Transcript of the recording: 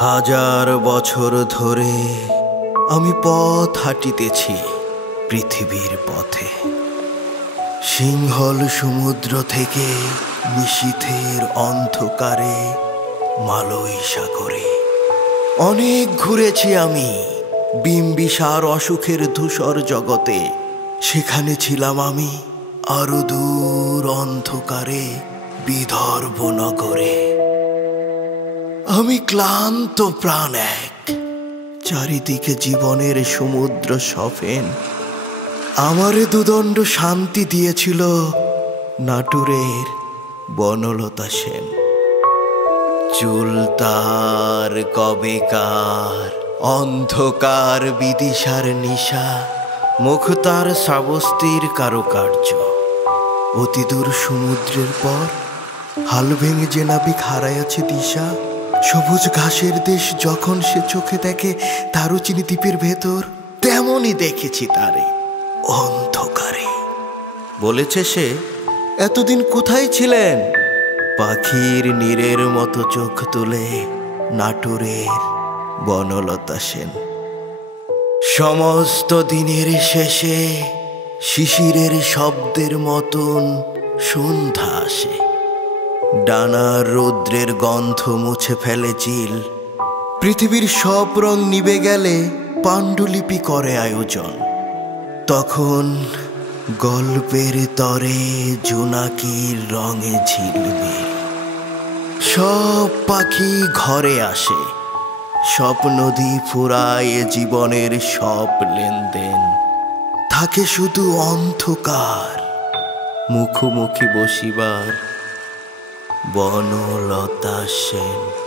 হাজার বছর ধরে আমি পথ হাঁটিতেছি পৃথিবীর পথে। সিংহল সমুদ্র থেকে নিশীথের অন্ধকারে মালয় সাগরে অনেক ঘুরেছি আমি। বিম্বিসার অসুখের ধূসর জগতে সেখানে ছিলাম আমি। আরো দূর অন্ধকারে বিদর্ভ নগরে আমি ক্লান্ত প্রাণ এক। চারিদিকে জীবনের সমুদ্র সফেন। আমারে দুদণ্ড শান্তি দিয়েছিল নাটুরের বনলতা সেন। চুল তার কবেকার অন্ধকার বিদিশার নিশা, মুখ তার শ্রাবস্তির কারুকার্য। অতিদূর সমুদ্রের পর হাল ভেঙে যে নাবিক হারাইয়াছে দিশা। সবুজ ঘাসের দেশ যখন সে চোখে দেখে দারুচিনি দ্বীপের ভেতর, তেমনই দেখেছি তারে অন্ধকারে। বলেছে সে, এতদিন কোথায় ছিলেন? পাখির নীরের মতো চোখ তুলে নাটুরের বনলতা সেন। সমস্ত দিনের শেষে শিশিরের শব্দের মতন সন্ধ্যা আসে। ডানার রৌদ্রের গন্ধ মুছে ফেলে চিল। পৃথিবীর সব রং নিভে গেলে পাণ্ডুলিপি করে আয়োজন। তখন গল্পের তরে জোনাকির রঙে ঝিলমিল। সব পাখি ঘরে আসে, সব নদী ফুরায় জীবনের সব লেনদেন। থাকে শুধু অন্ধকার, মুখোমুখি বসিবার বনলতা সেন।